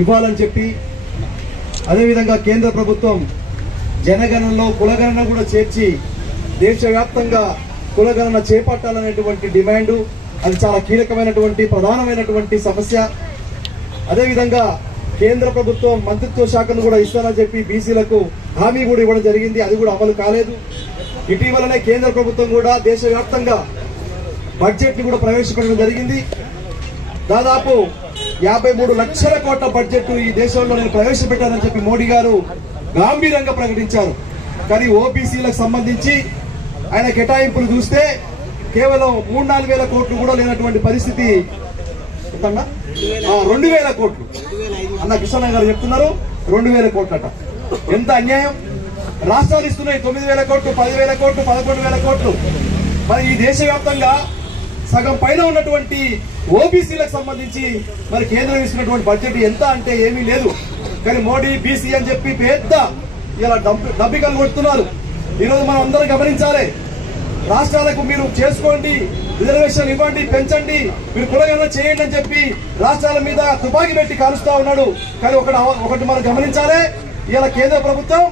ఇవ్వాలని చెప్పి అదేవిధంగా కేంద్ర ప్రభుత్వం జనగణనలో కులగణన కూడా చేర్చి దేశవ్యాప్తంగా కులగణన చేపట్టాలనేటువంటి డిమాండ్ అది చాలా కీలకమైనటువంటి ప్రధానమైనటువంటి సమస్య. అదేవిధంగా కేంద్ర ప్రభుత్వం మంత్రిత్వ శాఖను కూడా ఇస్తారని చెప్పి బీసీలకు హామీ కూడా ఇవ్వడం జరిగింది. అది కూడా అమలు కాలేదు. ఇటీవలనే కేంద్ర ప్రభుత్వం కూడా దేశవ్యాప్తంగా బడ్జెట్ ని కూడా ప్రవేశపెట్టడం జరిగింది. దాదాపు 53 లక్షల కోట్ల బడ్జెట్ ఈ దేశంలో నేను ప్రవేశపెట్టానని చెప్పి మోడీ గారు గంభీరంగా ప్రకటించారు. కానీ ఓబీసీలకు సంబంధించి ఆయన కేటాయింపులు చూస్తే కేవలం 3-4 వేల కోట్లు కూడా లేనటువంటి పరిస్థితి. 2,000 కోట్లు అన్న కృష్ణ గారు చెప్తున్నారు. 2,000 కోట్లట. ఎంత అన్యాయం! రాష్ట్రాలు ఇస్తున్నాయి 9,000 కోట్లు, 10,000 కోట్లు, 11,000 కోట్లు. మరి ఈ దేశవ్యాప్తంగా సగం పైన ఉన్నటువంటి ఓబీసీలకు సంబంధించి మరి కేంద్రం ఇస్తున్నటువంటి బడ్జెట్ ఎంత అంటే ఏమీ లేదు. కానీ మోడీ బీసీ అని చెప్పి పెద్ద ఇలా డబ్బికలు కొడుతున్నారు. ఈరోజు మనం అందరం గమనించాలి. రాష్ట్రాలకు మీరు చేసుకోండి, రిజర్వేషన్ ఇవ్వండి, పెంచండి, మీరు కులగణన చేయండి అని చెప్పి రాష్ట్రాల మీద తుపాకీ పెట్టి కాలుస్తా ఉన్నాడు. కానీ ఒకటి మనం గమనించాలి. ఇలా కేంద్ర ప్రభుత్వం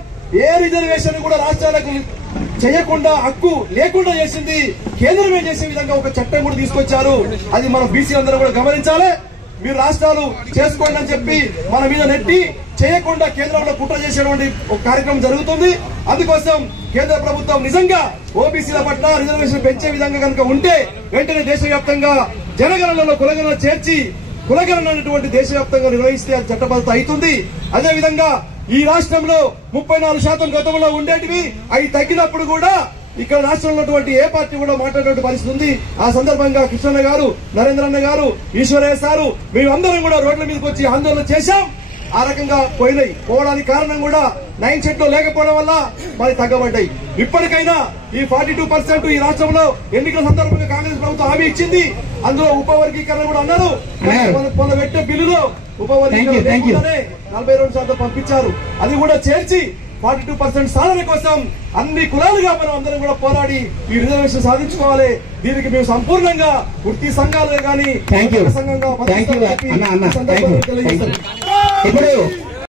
ఏ రిజర్వేషన్ కూడా రాష్ట్రాలకు చేయకుండా హక్కు లేకుండా చేసింది. కేంద్రమే చేసే విధంగా ఒక చట్టం కూడా తీసుకొచ్చారు. అది మనం బీసీలందరూ కూడా గమనించాలి. మీరు రాష్ట్రాలు చేసుకోండి అని చెప్పి మన మీద నెట్టి చేయకుండా కేంద్రంలో కుట్ర చేసేటువంటి ఒక కార్యక్రమం జరుగుతుంది. అందుకోసం కేంద్ర ప్రభుత్వం నిజంగా ఓబీసీల పట్ల రిజర్వేషన్ పెంచే విధంగా కనుక ఉంటే వెంటనే దేశవ్యాప్తంగా జనగణనలో కులగణన చేర్చి కులగణన అనేటువంటి దేశవ్యాప్తంగా నిర్వహిస్తే అది చట్టబద్ధత అవుతుంది. అదేవిధంగా ఈ రాష్ట్రంలో 34% గతంలో ఉండేటివి అవి తగ్గినప్పుడు కూడా ఇక్కడ రాష్ట్రంలో ఉన్నటువంటి ఏ పార్టీ కూడా మాట్లాడేటువంటి పరిస్థితి ఉంది. ఆ సందర్భంగా కృష్ణన్న గారు, నరేంద్రన్న గారు, ఈశ్వరయ్య సారు మేమందరం కూడా రోడ్ల మీదకి వచ్చి ఆందోళన చేశాం. ఆ రకంగా పోవడానికి కారణం కూడా 9 షెడ్లో లేకపోవడం వల్ల మరి తగ్గబడ్డాయి. ఇప్పటికైనా ఈ 42% ఈ రాష్ట్రంలో ఎన్నికల సందర్భంగా కాంగ్రెస్ ప్రభుత్వం హామీ ఇచ్చింది. అందులో ఉపవర్గీకరణ కూడా అన్నారు. మొన్న పెట్టే బిల్లులో ఉపవర్గీకరణ 42% పంపించారు. అది కూడా చేర్చి 42% సాధన కోసం అన్ని కులాలుగా మనం అందరం కూడా పోరాడి ఈ రిజర్వేషన్ సాధించుకోవాలి. దీనికి మేము సంపూర్ణంగా వృత్తి సంఘాలే కానీ సంఘంగా ఇప్పుడు